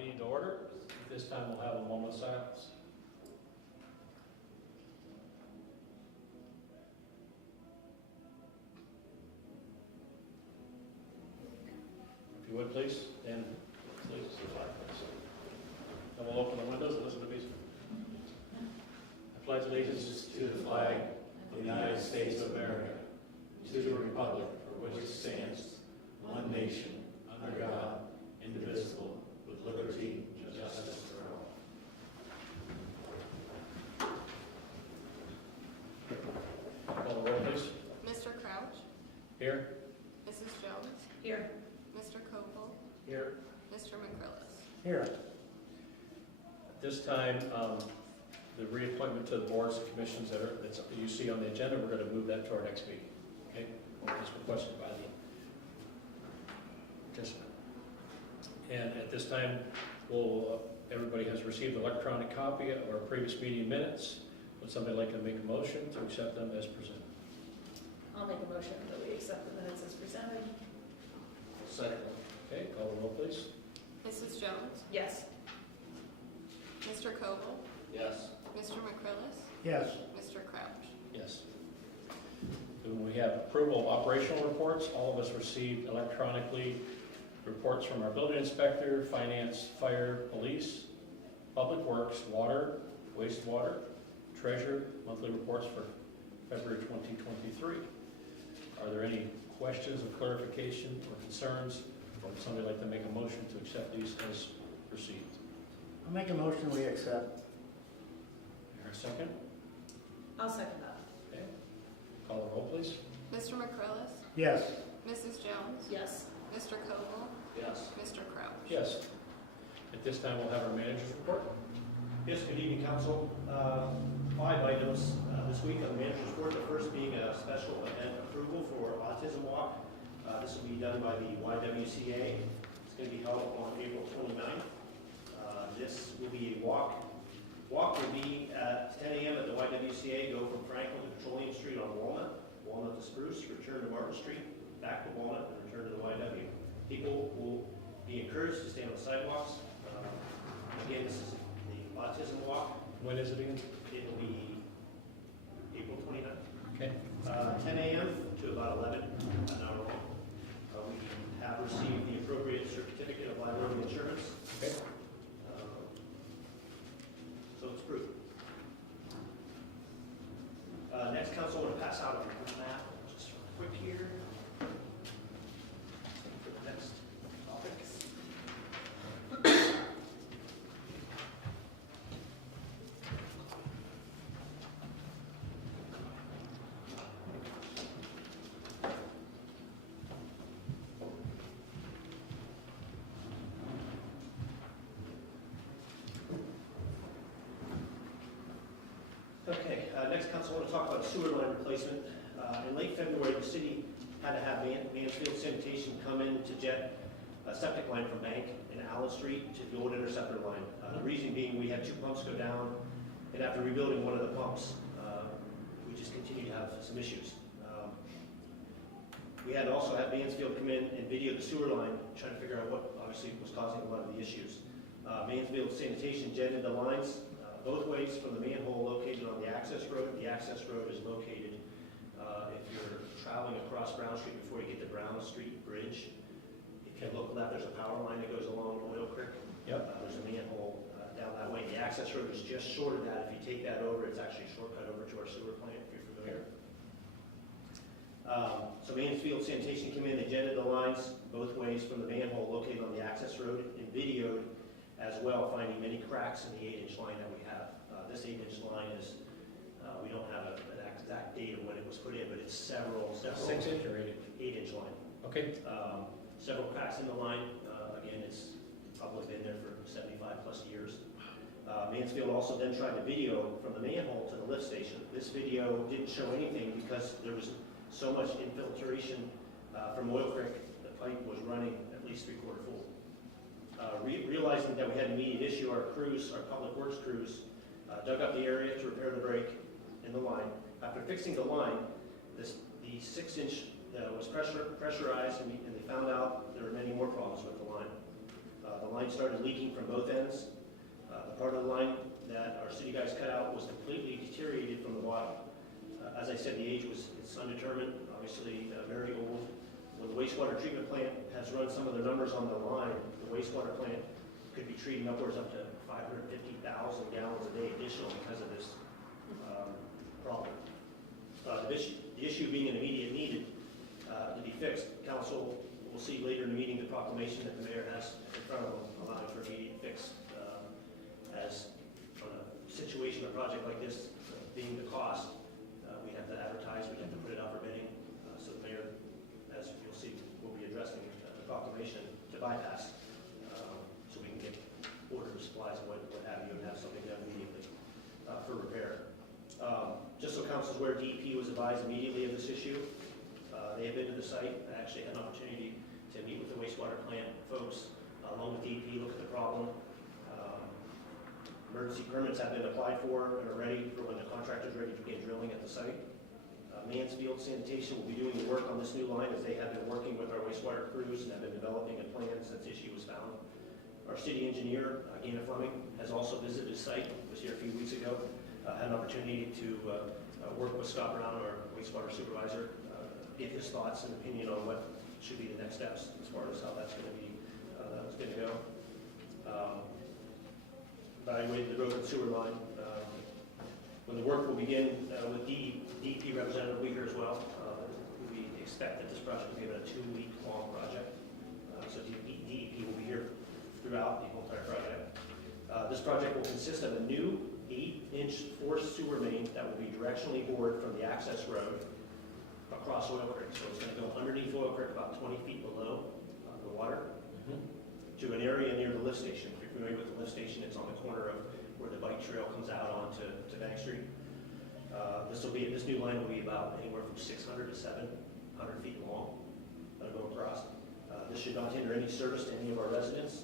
meeting to order. At this time, we'll have a moment of silence. If you would, please, stand, please, to the flag, please. And we'll open the windows and listen to music. I pledge allegiance to the flag of the United States of America, to the republic for which it stands, one nation, under God, indivisible, with liberty and justice for all. Call the roll, please. Mr. Crouch? Here. Mrs. Jones? Here. Mr. Koval? Here. Mr. McCrillis? Here. At this time, the reappointment to the boards and commissions that you see on the agenda, we're going to move that to our next meeting. Okay? As requested by the participant. And at this time, everybody has received an electronic copy of our previous meeting minutes. Would somebody like to make a motion to accept them as presented? I'll make a motion that we accept the minutes as presented. Second. Okay, call the roll, please. Mrs. Jones? Yes. Mr. Koval? Yes. Mr. McCrillis? Yes. Mr. Crouch? Yes. Then we have approval of operational reports. All of us received electronically reports from our building inspector, finance, fire, police, public works, water, wastewater, treasurer, monthly reports for February 2023. Are there any questions of clarification or concerns? Or would somebody like to make a motion to accept these as received? I'll make a motion we accept. Here, a second? I'll second that. Okay. Call the roll, please. Mr. McCrillis? Yes. Mrs. Jones? Yes. Mr. Koval? Yes. Mr. Crouch? Yes. At this time, we'll have our manager's report. Yes, good evening, council. 5 items this week on the manager's report. The first being a special event approval for Autism Walk. This will be done by the YWCA. It's going to be held on April 29th. This will be a walk. Walk will be at 10 a.m. at the YWCA. Go from Franklin to Petroleum Street on Walnut, Walnut to Spruce, return to Martin Street, back to Walnut, and return to the YW. People will be encouraged to stay on the sidewalks. Again, this is the Autism Walk. When is it again? It will be April 29th. Okay. 10 a.m. to about 11, an hour long. We have received the appropriate certificate of liability insurance. Okay. So it's approved. Next, council, I want to pass out a map, just real quick here. For the next topic. Okay, next, council, I want to talk about sewer line replacement. In late February, the city had to have Mansfield Sanitation come in to jet a septic line from Bank and Allen Street to the old interceptor line. The reason being we had 2 pumps go down, and after rebuilding one of the pumps, we just continue to have some issues. We had to also have Mansfield come in and video the sewer line, trying to figure out what obviously was causing a lot of the issues. Mansfield Sanitation jetted the lines both ways from the manhole located on the access road. The access road is located if you're traveling across Brown Street before you get to Brown Street Bridge. If you look left, there's a power line that goes along Oil Creek. Yep. There's a manhole down that way. The access road is just short of that. If you take that over, it's actually a shortcut over to our sewer plant, if you're familiar. So Mansfield Sanitation came in, they jetted the lines both ways from the manhole located on the access road and videoed as well, finding many cracks in the 8-inch line that we have. This 8-inch line is, we don't have an exact date of when it was put in, but it's several 6-inch or 8-inch? 8-inch line. Okay. Several cracks in the line. Again, it's probably been there for 75 plus years. Mansfield also then tried to video from the manhole to the lift station. This video didn't show anything because there was so much infiltration from Oil Creek. The pipe was running at least 3/4 full. Realizing that we had an immediate issue, our crews, our public works crews, dug up the area to repair the break in the line. After fixing the line, the 6-inch was pressurized, and they found out there were many more problems with the line. The line started leaking from both ends. The part of the line that our city guys cut out was completely deteriorated from the bottom. As I said, the age it's undetermined, obviously very old. When the wastewater treatment plant has run some of the numbers on the line, the wastewater plant could be treating upwards up to 550,000 gallons a day additional because of this problem. The issue being an immediate need to be fixed. Council will see later in the meeting the proclamation that the mayor has in front of them allowing for immediate fix. As on a situation, a project like this being the cost, we have to advertise, we have to put it out for bidding. So the mayor, as you'll see, will be addressing the proclamation to bypass, so we can get order of supplies and what have you, and have something done immediately for repair. Just so council's aware, DEP was advised immediately of this issue. They have been to the site. I actually had an opportunity to meet with the wastewater plant folks, along with DEP, look at the problem. Emergency permits have been applied for and are ready for when the contractor's ready to begin drilling at the site. Mansfield Sanitation will be doing the work on this new line as they have been working with our wastewater crews and have been developing a plan since the issue was found. Our city engineer, Gina Fleming, has also visited the site, was here a few weeks ago, had an opportunity to work with Scott Brown, our wastewater supervisor, get his thoughts and opinion on what should be the next steps as far as how that's going to go. Evaluated the road and sewer line. When the work will begin with DEP representative Weaver as well, we expect that this project will be about a 2-week long project. So DEP will be here throughout the whole entire project. This project will consist of a new 8-inch forced sewer main that will be directionally bored from the access road across Oil Creek. So it's going to go underneath Oil Creek about 20 feet below the water to an area near the lift station. If you're familiar with the lift station, it's on the corner of where the bike trail comes out onto Bank Street. This new line will be about anywhere from 600 to 700 feet long. That'll go across. This should not hinder any service to any of our residents.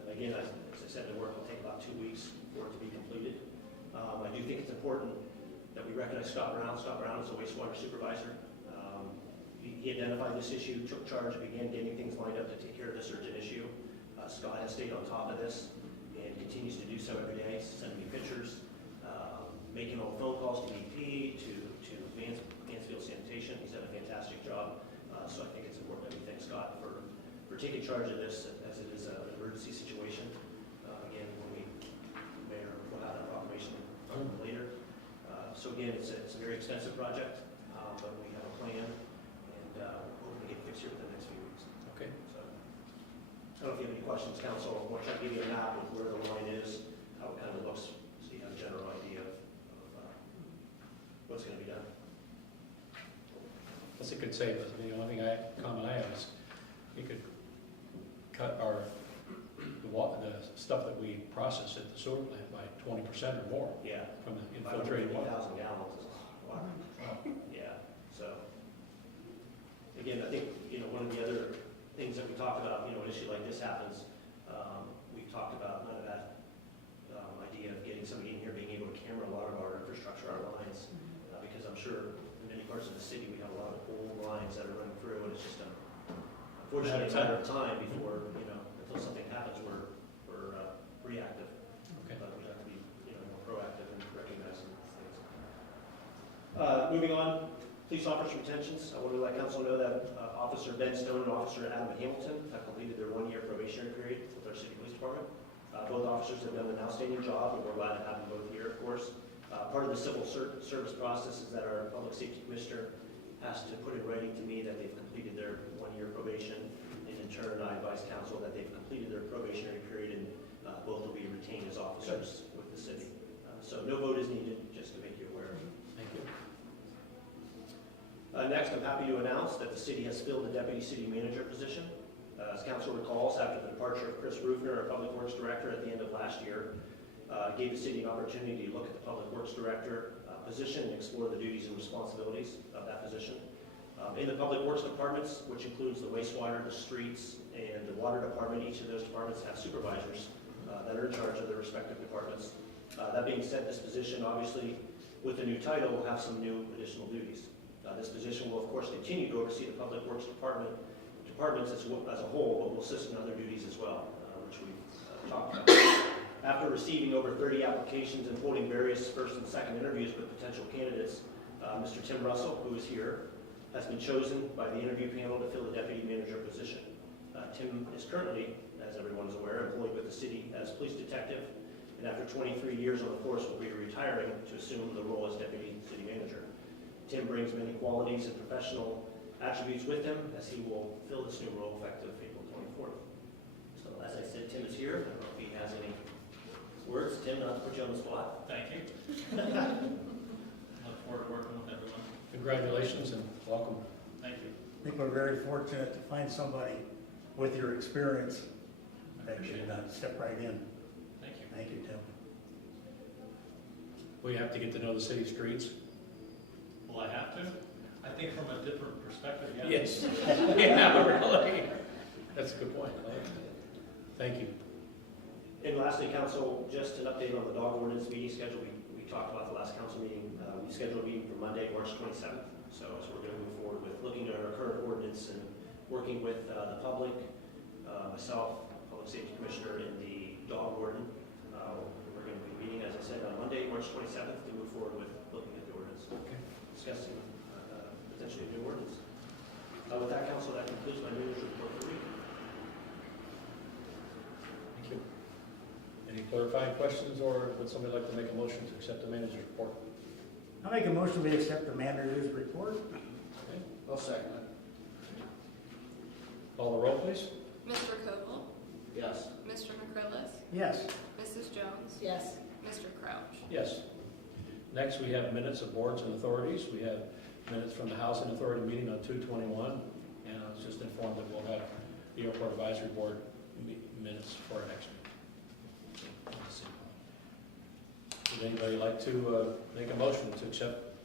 And again, as I said, the work will take about 2 weeks for it to be completed. I do think it's important that we recognize Scott Brown. Scott Brown is a wastewater supervisor. He identified this issue, took charge, began getting things lined up to take care of this urgent issue. Scott has stayed on top of this and continues to do so every day, sending me pictures, making all the phone calls to EP, to Mansfield Sanitation. He's done a fantastic job. So I think it's important that we thank Scott for taking charge of this as it is an emergency situation. Again, when we may or put out a proclamation later. So again, it's a very expensive project, but we have a plan, and we're going to get fixed here within the next few weeks. Okay. So, I don't know if you have any questions, council. I'll try to give you a map of where the line is, how it kind of looks, so you have a general idea of what's going to be done. Plus it could save us. I mean, the only comment I have is you could cut the stuff that we process at the sewer plant by 20% or more Yeah. from the infiltrated water. 550,000 gallons is a lot of water. Yeah, so, again, I think, one of the other things that we talked about, an issue like this happens, we've talked about none of that idea of getting somebody in here being able to camera a lot of our infrastructure, our lines, because I'm sure in many parts of the city, we have a lot of old lines that are running through, and it's just unfortunately a matter of time before, until something happens, we're reactive. Okay. But we have to be, more proactive in recognizing things. Moving on, police officer retentions. I want to let council know that Officer Ben Stone and Officer Adam Hamilton have completed their 1-year probationary period with our city police department. Both officers have done an outstanding job, and we're glad to have them both here, of course. Part of the civil service process is that our public safety commissioner has to put in writing to me that they've completed their 1-year probation, and in turn, I advise council that they've completed their probationary period, and both will be retained as officers with the city. So no vote is needed, just to make you aware. Thank you. Next, I'm happy to announce that the city has filled the deputy city manager position. As council recalls, after the departure of Chris Rufner, our public works director, at the end of last year, gave the city an opportunity to look at the public works director position and explore the duties and responsibilities of that position. In the public works departments, which includes the wastewater, the streets, and the water department, each of those departments have supervisors that are in charge of their respective departments. That being said, this position, obviously, with the new title, will have some new additional duties. This position will, of course, continue to oversee the public works departments as a whole, but will assist in other duties as well, which we've talked about. After receiving over 30 applications and holding various first and second interviews with potential candidates, Mr. Tim Russell, who is here, has been chosen by the interview panel to fill the deputy manager position. Tim is currently, as everyone is aware, employed with the city as police detective, and after 23 years on the force will be retiring to assume the role as deputy city manager. Tim brings many qualities and professional attributes with him as he will fill this new role effective April 24th. So as I said, Tim is here. I don't know if he has any words. Tim, not to put you on the spot. Thank you. Look forward to working with everyone. Congratulations and welcome. Thank you. I think we're very fortunate to find somebody with your experience that Appreciate can step right in. Thank you. Thank you, Tim. We have to get to know the city streets. Will I have to? I think from a different perspective, yeah. Yes. Yeah, really. That's a good point. I like it. Thank you. And lastly, council, just an update on the dog ordinance meeting schedule. We talked about the last council meeting. We scheduled a meeting for Monday, March 27th. So we're going to move forward with looking at our current ordinance and working with the public, myself, Public Safety Commissioner, and the dog warden. We're going to be meeting, as I said, on Monday, March 27th, to move forward with looking at the ordinance, discussing potentially a new ordinance. With that, council, that concludes my manager's report for the week. Thank you. Any clarifying questions, or would somebody like to make a motion to accept the manager's report? I make a motion we accept the manager's report. Okay. I'll second it. Call the roll, please. Mr. Koval, Yes. Mr. McCrillis, Yes. Mrs. Jones, Yes. Mr. Crouch. Yes. Next, we have minutes of boards and authorities. We have minutes from the Housing Authority meeting on 2/21, and I was just informed that we'll have the Airport Advisory Board minutes for our next meeting. Would anybody like to make a motion to accept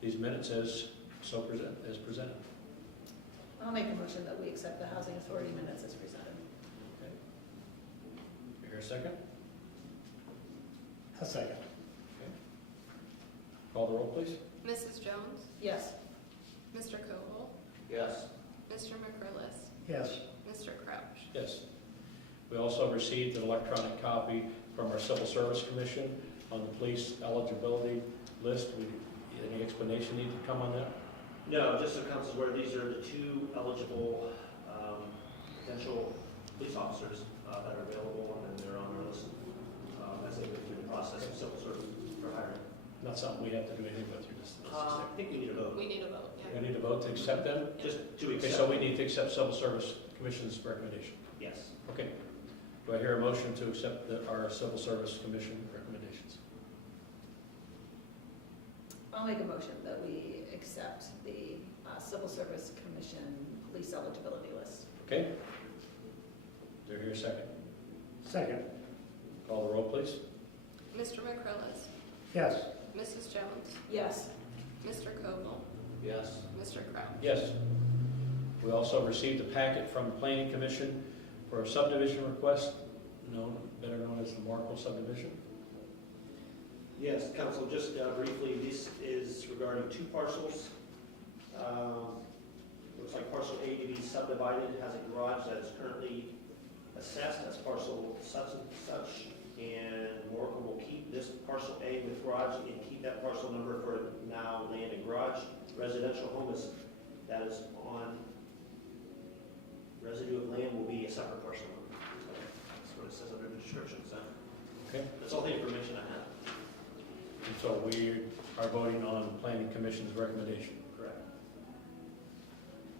these minutes as presented? I'll make a motion that we accept the Housing Authority minutes as presented. Okay. Here a second? A second. Okay. Call the roll, please. Mrs. Jones, Yes. Mr. Koval, Yes. Mr. McCrillis, Yes. Mr. Crouch. Yes. We also received an electronic copy from our Civil Service Commission on the police eligibility list. Any explanation need to come on that? No, just so council's aware, these are the two eligible potential police officers that are available, and they're on our list as they go through the process of civil service for hiring. Not something we have to do anything with, you're just. I think we need a vote, We need a vote, We yeah. need to vote to accept them? just to Okay, accept. so we need to accept Civil Service Commission's recommendation. Yes. Okay. Do I hear a motion to accept our Civil Service Commission recommendations? I'll make a motion that we accept the Civil Service Commission police eligibility list. Okay? Do I hear a second? Second. Call the roll, please. Mr. McCrillis, Yes. Mrs. Jones, Yes. Mr. Koval, Yes. Mr. Crouch. Yes. We also received a packet from the Planning Commission for a subdivision request, better known as the Markle subdivision. Yes, council, just briefly, this is regarding two parcels. Looks like parcel A to be subdivided, has a garage that is currently assessed as parcel such and such, and Oracle will keep this parcel A with garage and keep that parcel number for now land and garage. Residential home that is on residue of land will be a separate parcel number. So that's what it says under the description, so. Okay. That's all the information I have. And so we are voting on the Planning Commission's recommendation. Correct.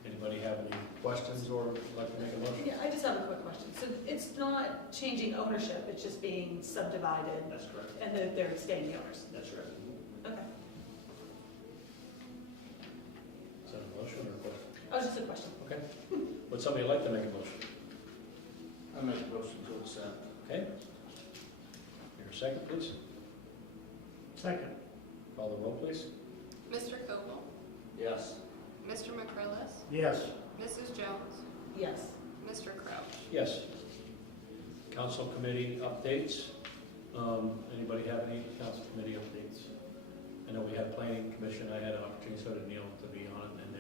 Anybody have any questions or would like to make a motion? Yeah, I just have a quick question. So it's not changing ownership, it's just being subdivided That's correct. and they're staying the owners? That's correct. Okay. Is that a motion or a question? Oh, just a question. Okay. Would somebody like to make a motion? I make a motion to accept. Okay. Here a second, please. Second. Call the roll, please. Mr. Koval, Yes. Mr. McCrillis, Yes. Mrs. Jones, Yes. Mr. Crouch. Yes. Council committee updates. Anybody have any council committee updates? I know we had planning commission. I had an opportunity, so did Neil, to be on it, and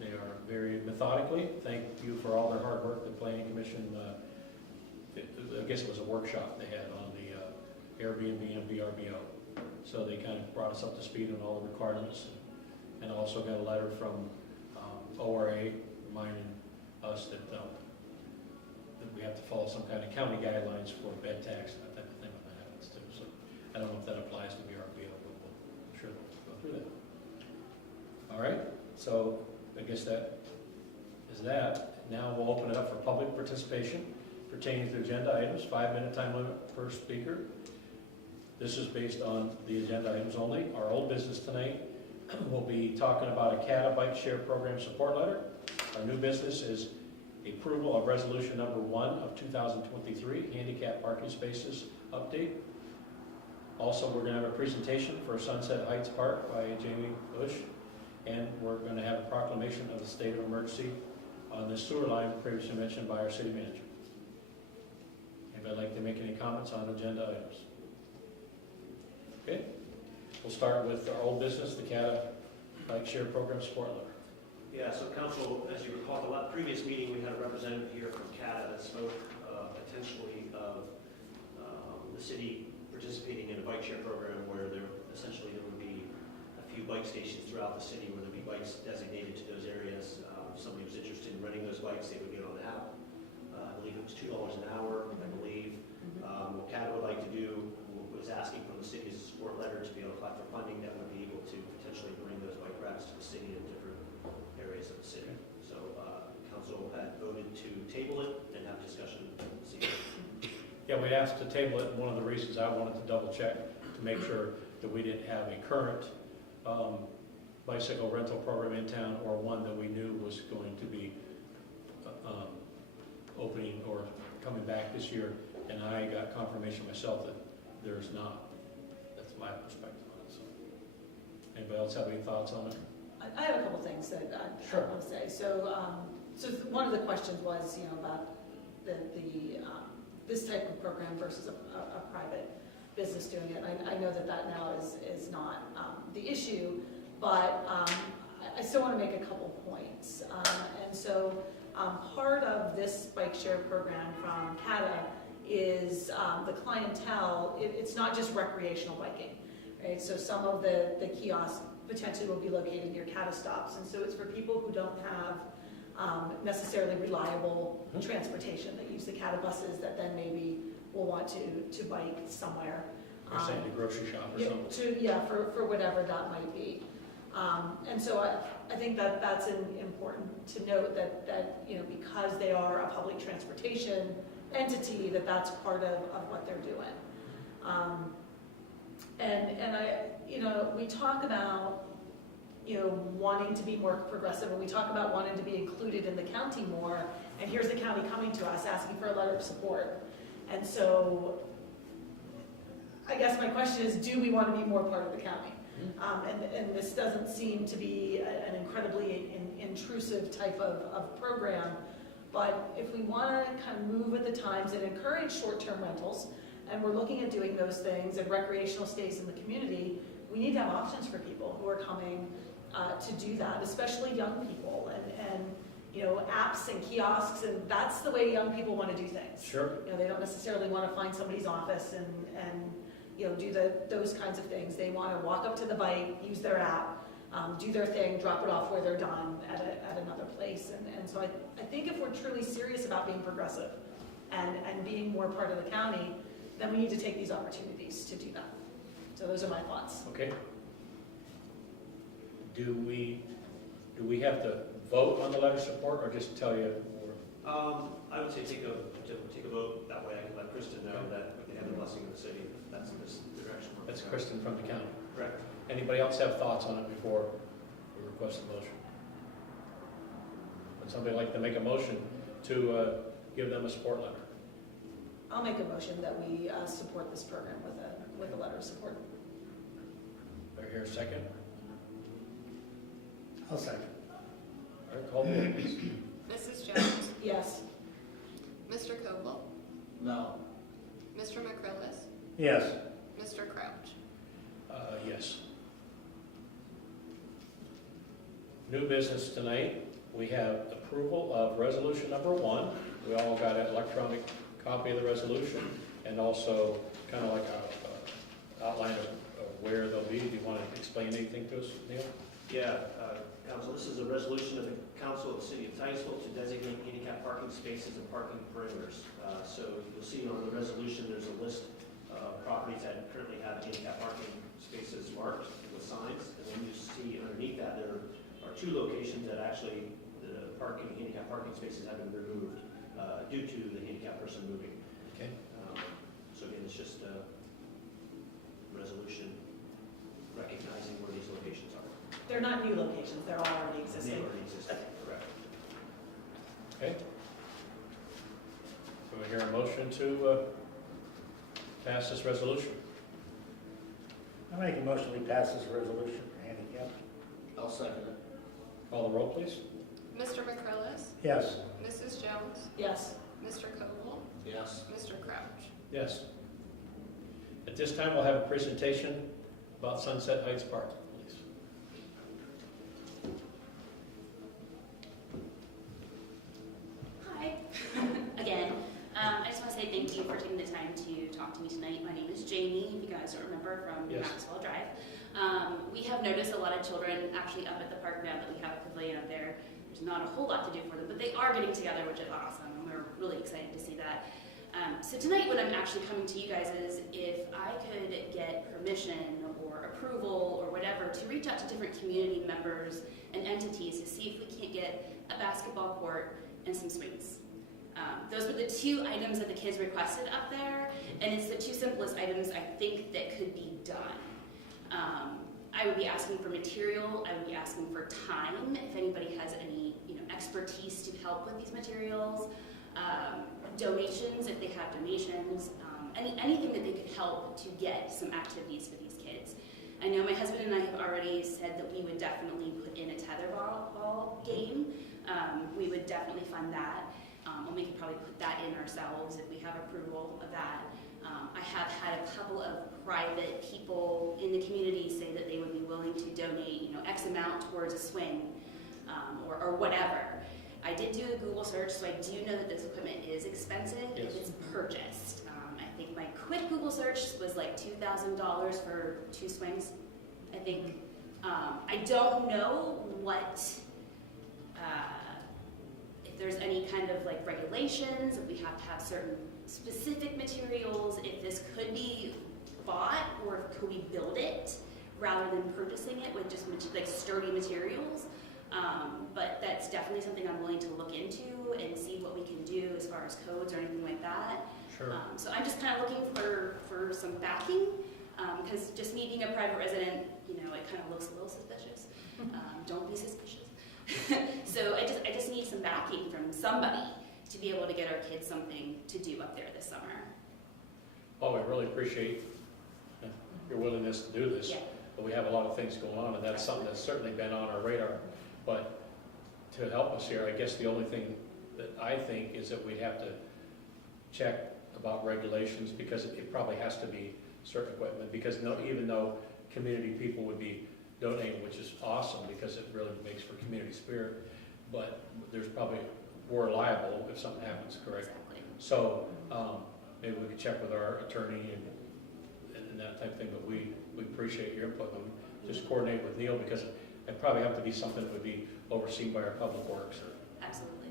they are very methodically. Thank you for all their hard work. The planning commission I guess it was a workshop they had on the Airbnb and VRBO. So they kind of brought us up to speed on all the requirements, and also got a letter from ORA reminding us that we have to follow some kind of county guidelines for bed tax and that type of thing when that happens too. So I don't know if that applies to VRBO, but I'm sure we'll go through that. All right, so I guess that is that. Now we'll open it up for public participation pertaining to agenda items, 5-minute time limit per speaker. This is based on the agenda items only. Our old business tonight, we'll be talking about a CATA bike share program support letter. Our new business is approval of resolution number 1 of 2023, handicap parking spaces update. Also, we're going to have a presentation for Sunset Heights Park by Jamie Bush, and we're going to have a proclamation of the state of emergency on the sewer line previously mentioned by our city manager. Anybody like to make any comments on agenda items? Okay, we'll start with our old business, the CATA bike share program support letter. Yeah, so council, as you recall, the previous meeting, we had a representative here from CATA that spoke potentially of the city participating in a bike share program where there would be a few bike stations throughout the city where there'd be bikes designated to those areas. If somebody was interested in renting those bikes, they would get on the app. I believe it was $2 an hour, I believe. What CATA would like to do was asking from the city as a support letter to be able to apply for funding that would be able to potentially bring those bike racks to the city in different areas of the city. So council had voted to table it and have discussion this evening. Yeah, we asked to table it, and one of the reasons I wanted to double check to make sure that we didn't have a current bicycle rental program in town, or one that we knew was going to be opening or coming back this year, and I got confirmation myself that there's not. That's my perspective on it. So, anybody else have any thoughts on it? I have a couple things that I Sure. want to say. So, one of the questions was, about this type of program versus a private business doing it. I know that now is not the issue, but I still want to make a couple points. And so, part of this bike share program from CATA is the clientele. It's not just recreational biking, right? So some of the kiosks potentially will be located near CATA stops, and so it's for people who don't have necessarily reliable transportation that use the CATA buses that then maybe will want to bike somewhere. You're saying the grocery shop or something? For whatever that might be. And so I think that's important to note that because they are a public transportation entity, that's part of what they're doing. And we talk about wanting to be more progressive, and we talk about wanting to be included in the county more, and here's the county coming to us asking for a letter of support. And so I guess my question is, do we want to be more part of the county? And this doesn't seem to be an incredibly intrusive type of program, but if we want to kind of move with the times and encourage short-term rentals, and we're looking at doing those things and recreational stays in the community, we need to have options for people who are coming to do that, especially young people, and apps and kiosks, and that's the way young people want to do things. Sure. They don't necessarily want to find somebody's office and do those kinds of things. They want to walk up to the bike, use their app, do their thing, drop it off where they're done at another place. And so I think if we're truly serious about being progressive and being more part of the county, then we need to take these opportunities to do that. So those are my thoughts. Okay. Do we have to vote on the letter of support, or just tell you? I would say take a vote. That way I can let Kristen know that we can have the blessing of the city. That's the direction. That's Kristen from the county. Correct. Anybody else have thoughts on it before we request a motion? Would somebody like to make a motion to give them a support letter? I'll make a motion that we support this program with a letter of support. Do I hear a second? I'll second. All right, call the roll, please. Mrs. Jones? Yes. Mr. Koval? No. Mr. McCrillis? Yes. Mr. Crouch? Yes. New business tonight, we have approval of resolution number 1. We all got an electronic copy of the resolution and also kind of like a outline of where they'll be. Do you want to explain anything to us, Neil? Yeah, Council, this is a resolution of the Council of the City of Titusville to designate handicap parking spaces and parking perimeters. So you'll see on the resolution, there's a list of properties that currently have handicap parking spaces marked with signs. And then you see underneath that, there are 2 locations that actually the handicap parking spaces have been removed due to the handicap person moving. Okay. So again, it's just a resolution recognizing where these locations are. They're not new locations, they're already They existing. already exist, correct. Okay. Do we hear a motion to pass this resolution? I make a motion we pass this resolution for handicap. I'll second it. Call the roll, please. Mr. McCrillis? Yes. Mrs. Jones? Yes. Mr. Koval? Yes. Mr. Crouch? Yes. At this time, we'll have a presentation about Sunset Heights Park, please. Hi, again. I just want to say thank you for taking the time to talk to me tonight. My name is Jamie, if you guys don't remember, from Yes. Maxwell Drive. We have noticed a lot of children actually up at the park now that we have a pavilion up there. There's not a whole lot to do for them, but they are getting together, which is awesome, and we're really excited to see that. So tonight what I'm actually coming to you guys is if I could get permission or approval or whatever to reach out to different community members and entities to see if we can't get a basketball court and some swings. Those were the 2 items that the kids requested up there, and it's the 2 simplest items I think that could be done. I would be asking for material, I would be asking for time, if anybody has any expertise to help with these materials, donations, if they have donations, anything that they could help to get some activities for these kids. I know my husband and I have already said that we would definitely put in a tetherball game. We would definitely fund that. And we could probably put that in ourselves if we have approval of that. I have had a couple of private people in the community say that they would be willing to donate, X amount towards a swing or whatever. I did do a Google search, so I do know that this equipment is expensive Yes. if it's purchased. I think my quick Google search was like $2,000 for 2 swings. I think I don't know what. If there's any kind of like regulations, if we have to have certain specific materials, if this could be bought or could we build it rather than purchasing it with just like sturdy materials. But that's definitely something I'm willing to look into and see what we can do as far as codes or anything like that. Sure. So I'm just kind of looking for some backing because just me being a private resident, it kind of looks a little suspicious. Don't be suspicious. So I just need some backing from somebody to be able to get our kids something to do up there this summer. Well, we really appreciate your willingness to do this. Yeah. But we have a lot of things going on, and that's something that's certainly been on our radar. But to help us here, I guess the only thing that I think is that we'd have to check about regulations, because it probably has to be certain equipment, because even though community people would be donating, which is awesome because it really makes for community spirit, but there's probably, we're liable if something happens, correct? Exactly. So maybe we could check with our attorney and that type of thing, but we appreciate your input and just coordinate with Neil, because it'd probably have to be something that would be overseen by our public works or Absolutely.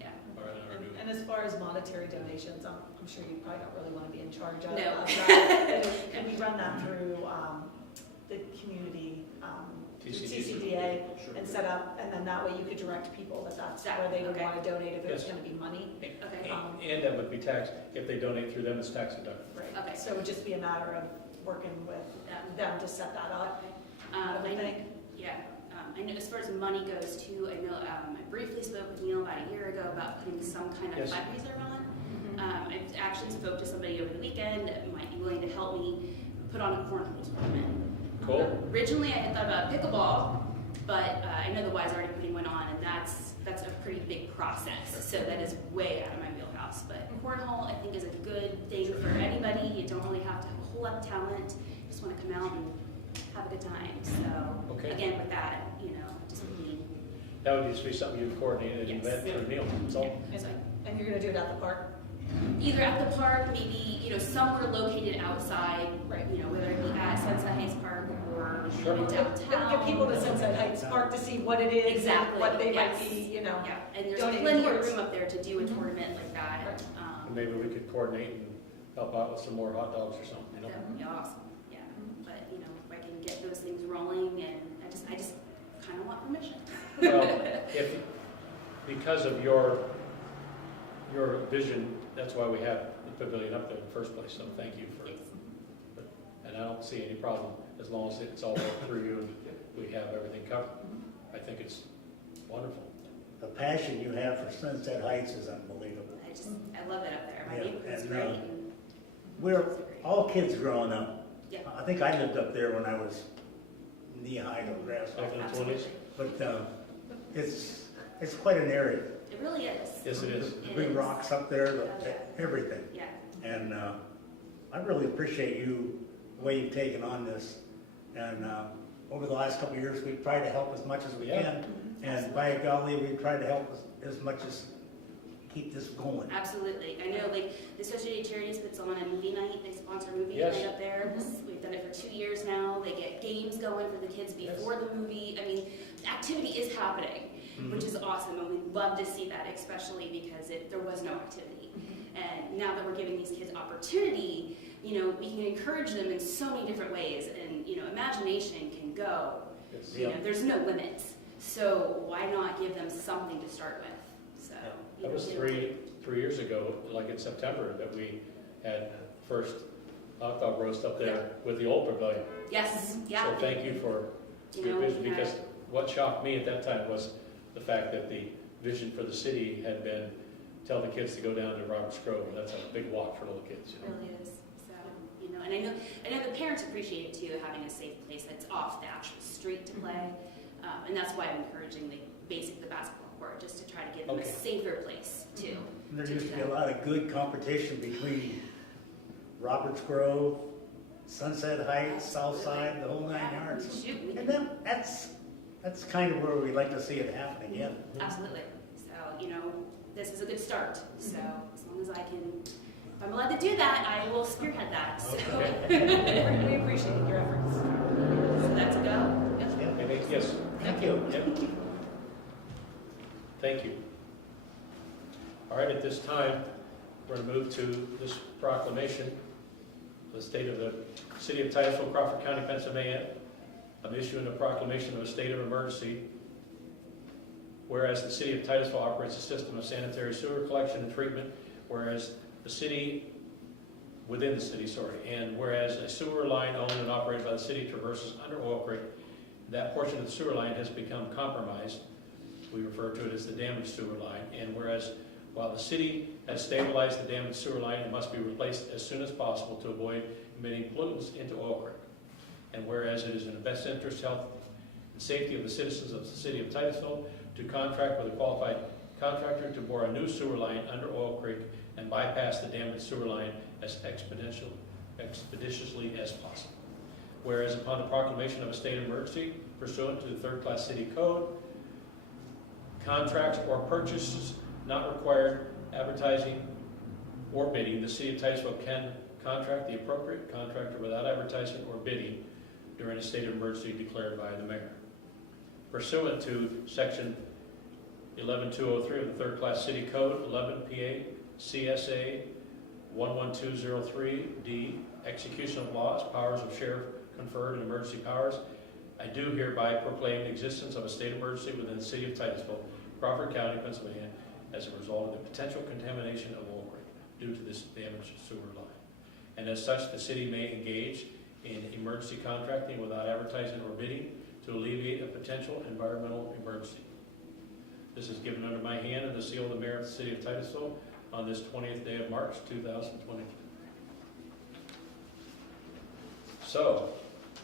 Yeah. our new. And as far as monetary donations, I'm sure you probably don't really want to be in charge of No. that. Can we run that through the community TCDA. Sure. and set up, and then that way you could direct people that's where they would Okay. want to donate if it was Yes. going to be money. Okay. And that would be taxed, if they donate through them, it's tax deductible. Right. Okay. So it would just be a matter of working with them to set that up. I would think. Yeah. I know as far as money goes too, I know I briefly spoke with Neil about a year ago about putting some kind of Yes. fundraiser on. I actually spoke to somebody over the weekend that might be willing to help me put on a cornhole tournament. Cool. Originally, I had thought about pickleball, but I know the Y's already putting one on, and that's a pretty big process. So that is way out of my wheelhouse. But cornhole, I think, is a good thing for anybody. You don't really have to have a whole lot of talent. You just want to come out and have a good time. So Okay. again, with that, just me. That would just be something you'd coordinate an Yes. event through Neil, so. And you're going to do it at the park? either at the park, maybe, somewhere located outside, Right. Whether it be at Sunset Heights Park or Sure. downtown. Get people to Sunset Heights Park to see what it is, and Exactly, what they yes. might be, Yeah, and there's donating plenty towards. of room up there to do a tournament like that. Right. Maybe we could coordinate and help out with some more hot dogs or something, you know? That would be awesome, yeah. But, if I can get those things rolling, and I just kind of want permission. Well, because of your vision, that's why we have the pavilion up there in the first place, so thank you for it. And I don't see any problem, as long as it's all worked through you and we have everything covered. I think it's wonderful. The passion you have for Sunset Heights is unbelievable. I love it up there. My Yeah, neighborhood's and, great. And We're it's great. all kids growing up. Yeah. I think I lived up there when I was knee-high to grass. Back in the Absolutely. 20s? But it's quite an area. It really is. Yes, it is. The big rocks up there, everything. Yeah. And I really appreciate you, the way you've taken on this. And over the last couple of years, we've tried to help as much as we Yeah. can. And by golly, we've tried to help as much as keep this going. Absolutely. I know, the Associated Charities puts on a movie night. They sponsor movie Yes. night up there. We've done it for 2 years now. They get games going for the kids before the movie. I mean, activity is happening, which is awesome, and we love to see that, especially because there was no activity. And now that we're giving these kids opportunity, we can encourage them in so many different ways, and imagination can go. Yes. Yeah. There's no limits. So why not give them something to start with? So That was three years ago, like in September, that we had first hot dog roast up there with the old pavilion. Yes, yeah. So thank you for your vision, because what shocked me at that time was the fact that the vision for the city had been, tell the kids to go down to Roberts Grove. That's a big walk for little kids. It really is. So, and I know the parents appreciate it too, having a safe place that's off the actual street to play. And that's why I'm encouraging the basketball court, just to try to give them a safer place too. There used to be a lot of good competition between Roberts Grove, Sunset Heights, Southside, the whole 9 yards. Shoot, we And can- that's kind of where we like to see it happen again. absolutely. So, this is a good start. So as long as if I'm allowed to do that, I will spearhead that. So, we appreciate your efforts. so that's a go. Yep. Yes. Thank you. Yep. Thank you. All right, at this time, we're going to move to this proclamation, the state of the city of Titusville, Crawford County, Pennsylvania. I'm issuing a proclamation of a state of emergency. Whereas the city of Titusville operates a system of sanitary sewer collection and treatment, whereas within the city, and whereas a sewer line owned and operated by the city traverses under Oil Creek, that portion of the sewer line has become compromised. We refer to it as the damaged sewer line. And whereas while the city has stabilized the damaged sewer line, it must be replaced as soon as possible to avoid emitting pollutants into Oil Creek. And whereas it is in the best interest, health, and safety of the citizens of the city of Titusville to contract with a qualified contractor to bore a new sewer line under Oil Creek and bypass the damaged sewer line as expeditiously as possible. Whereas upon the proclamation of a state of emergency pursuant to the third-class city code, contracts or purchases not required advertising or bidding, the city of Titusville can contract the appropriate contractor without advertising or bidding during a state of emergency declared by the mayor. Pursuant to section 11203 of the third-class city code, 11 PA CSA 11203D, execution of laws, powers of sheriff conferred and emergency powers, I do hereby proclaim the existence of a state of emergency within the city of Titusville, Crawford County, Pennsylvania, as a result of the potential contamination of Oil Creek due to this damaged sewer line. And as such, the city may engage in emergency contracting without advertising or bidding to alleviate a potential environmental emergency. This is given under my hand and the seal of the mayor of the city of Titusville on this 20th day of March, 2023. So,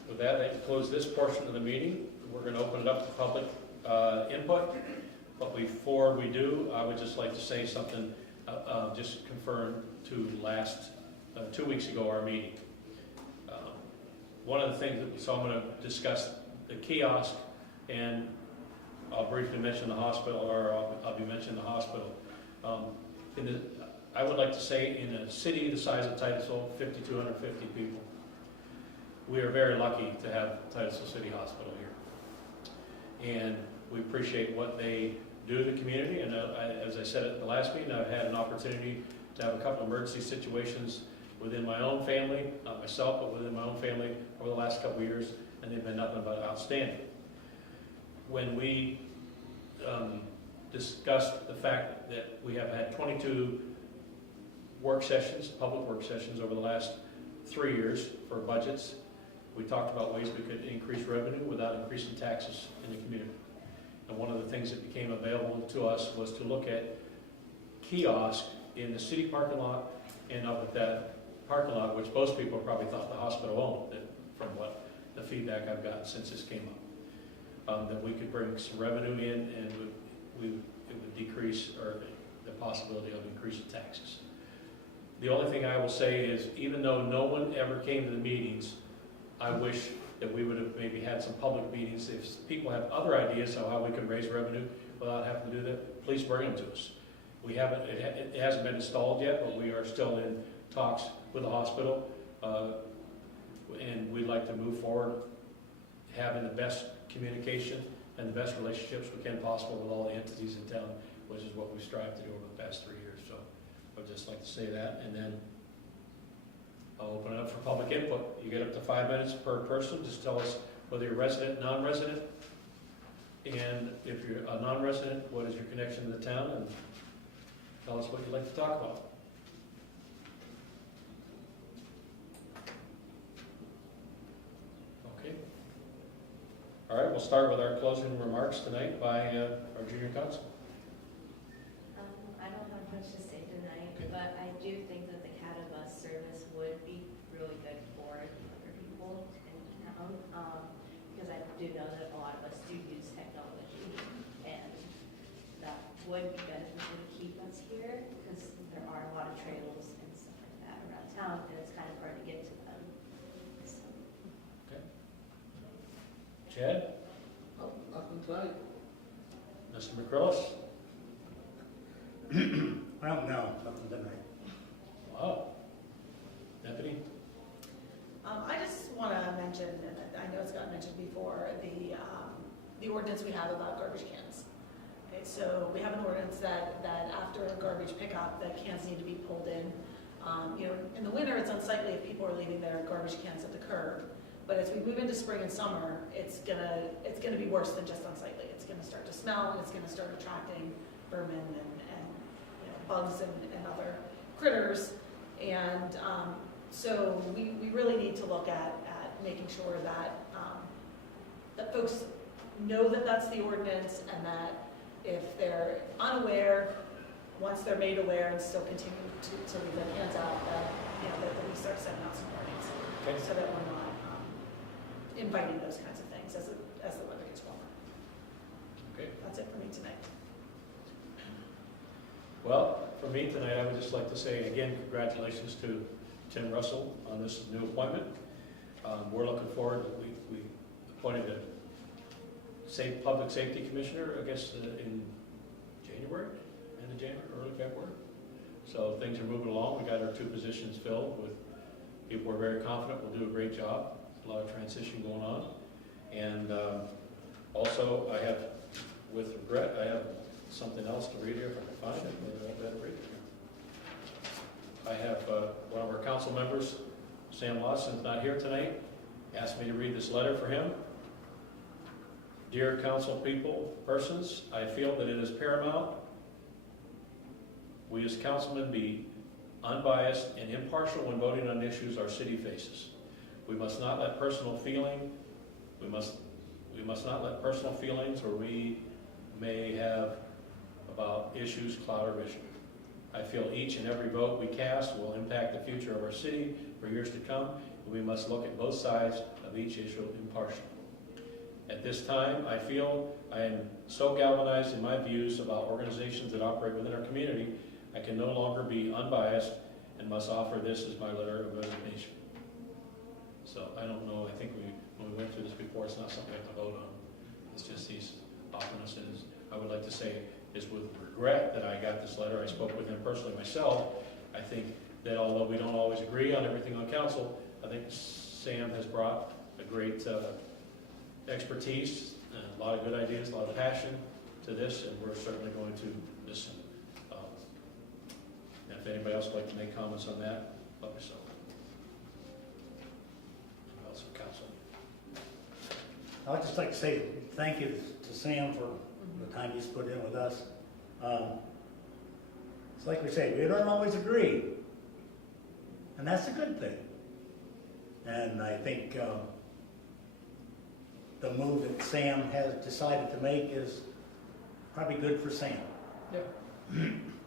with that, I close this portion of the meeting. We're going to open it up to public input. But before we do, I would just like to say something, just confirm to 2 weeks ago, our meeting. One of the things so I'm going to discuss the kiosk, and I'll briefly mention the hospital, or I'll be mentioning the hospital. I would like to say in a city the size of Titusville, 5,250 people, we are very lucky to have Titusville City Hospital here. And we appreciate what they do to the community. And as I said at the last meeting, I've had an opportunity to have a couple of emergency situations within my own family, not myself, but within my own family over the last couple of years, and they've been nothing but outstanding. When we discussed the fact that we have had 22 work sessions, public work sessions over the last 3 years for budgets, we talked about ways we could increase revenue without increasing taxes in the community. And one of the things that became available to us was to look at kiosk in the city parking lot and up at that parking lot, which most people probably thought the hospital owned, that from what the feedback I've gotten since this came up, that we could bring some revenue in and it would decrease, or the possibility of increasing taxes. The only thing I will say is, even though no one ever came to the meetings, I wish that we would have maybe had some public meetings. If people have other ideas on how we can raise revenue without having to do that, please bring them to us. We haven't, it hasn't been installed yet, but we are still in talks with the hospital, and we'd like to move forward having the best communication and the best relationships we can possible with all the entities in town, which is what we strive to do over the past 3 years. So I'd just like to say that, and then I'll open it up for public input. You get up to 5 minutes per person. Just tell us whether you're resident, non-resident, and if you're a non-resident, what is your connection to the town, and tell us what you'd like to talk about. Okay. All right, we'll start with our closing remarks tonight by our junior counsel. I don't have much to say tonight, Okay. but I do think that the CATA bus service would be really good for younger people in town, because I do know that a lot of us do use technology, and that would be beneficial to keep us here, because there are a lot of trails and stuff like that around town, and it's kind of hard to get to them. So. Chad? Oh, nothing tonight. Mr. McCrillis? Well, no, nothing tonight. Wow. Deputy? I just want to mention, and I know it's gotten mentioned before, the ordinance we have about garbage cans. Okay, so we have an ordinance that after a garbage pickup, the cans need to be pulled in. You know, in the winter, it's unsightly if people are leaving their garbage cans at the curb. But as we move into spring and summer, it's gonna be worse than just unsightly. It's gonna start to smell, and it's gonna start attracting vermin and you know, bugs and other critters. And so we really need to look at making sure that that folks know that that's the ordinance, and that if they're unaware, once they're made aware and still continue to leave their hands out, that you know that we start setting out some warnings, Okay. so that we're not inviting those kinds of things as the weather gets warmer. Okay. That's it for me tonight. Well, for me tonight, I would just like to say again, congratulations to Tim Russell on this new appointment. We're looking forward. We appointed a public safety commissioner, I guess, in January, end of January, early February. So things are moving along. We got our 2 positions filled with people we're very confident will do a great job. A lot of transition going on. And also, I have, with regret, I have something else to read here if I can find it. Maybe I better read it here. I have one of our council members, Sam Lawson, is not here tonight. Asked me to read this letter for him. Dear council persons, I feel that it is paramount we as councilmen be unbiased and impartial when voting on issues our city faces. We must not let personal feeling, we must not let personal feelings or we may have about issues cloud our vision. I feel each and every vote we cast will impact the future of our city for years to come, and we must look at both sides of each issue impartially. At this time, I feel I am so galvanized in my views about organizations that operate within our community, I can no longer be unbiased and must offer this as my letter of resignation. So I don't know, I think when we went through this before, it's not something we have to vote on. It's just he's offering us, and I would like to say is with regret that I got this letter. I spoke with him personally myself, I think that although we don't always agree on everything on council, I think Sam has brought a great expertise, a lot of good ideas, a lot of passion to this, and we're certainly going to listen. And if anybody else would like to make comments on that, let me know. Who else from council? I'd just like to say thank you to Sam for the time he's put in with us. It's like we say, we don't always agree, and that's a good thing. And I think the move that Sam has decided to make is probably good for Sam. Yeah.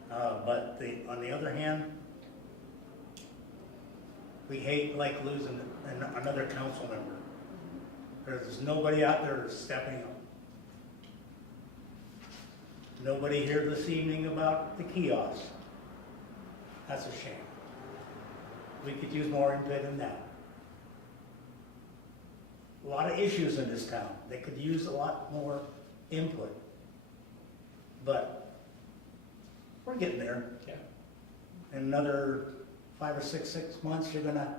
But on the other hand, we hate like losing another council member. There's nobody out there stepping up. Nobody here this evening about the kiosks. That's a shame. We could use more input in that. A lot of issues in this town. They could use a lot more input. But we're getting there. Yeah. In another 5 or 6 months, you're gonna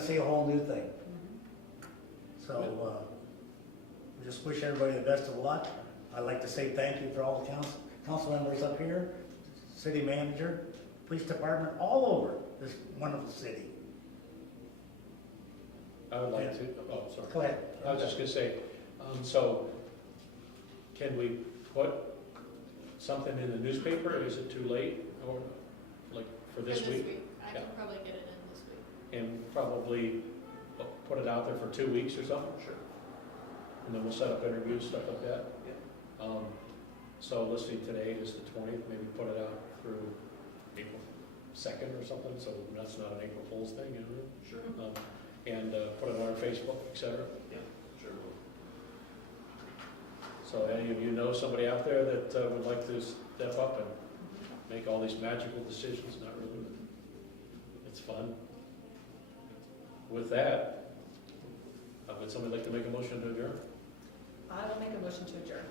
see a whole new thing. So, we just wish everybody the best of luck. I'd like to say thank you for all the council members up here, city manager, police department, all over this wonderful city. I would like to, oh, sorry. Go ahead. I was just gonna say, so can we put something in the newspaper? Is it too late, or like for this week? I Yeah. can probably get it in this week. And probably put it out there for 2 weeks or something? Sure. And then we'll set up interviews, stuff like that? Yeah. So let's see, today is the 20th, maybe put it out through April 2nd or something, so that's not an April Fool's thing, you know? Sure. And put it on our Facebook, et cetera. Yeah, sure. So any of you know somebody out there that would like to step up and make all these magical decisions? Not really. It's fun. With that, would somebody like to make a motion to adjourn? I will make a motion to adjourn.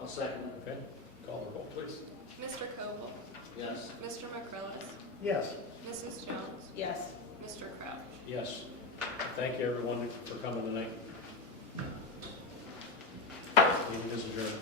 I'll second. Okay, call the roll, please. Mr. Koval, Yes. Mr. McCrillis, Yes. Mrs. Jones, Yes. Mr. Crouch. Yes. Thank you, everyone, for coming tonight. Meeting is adjourned.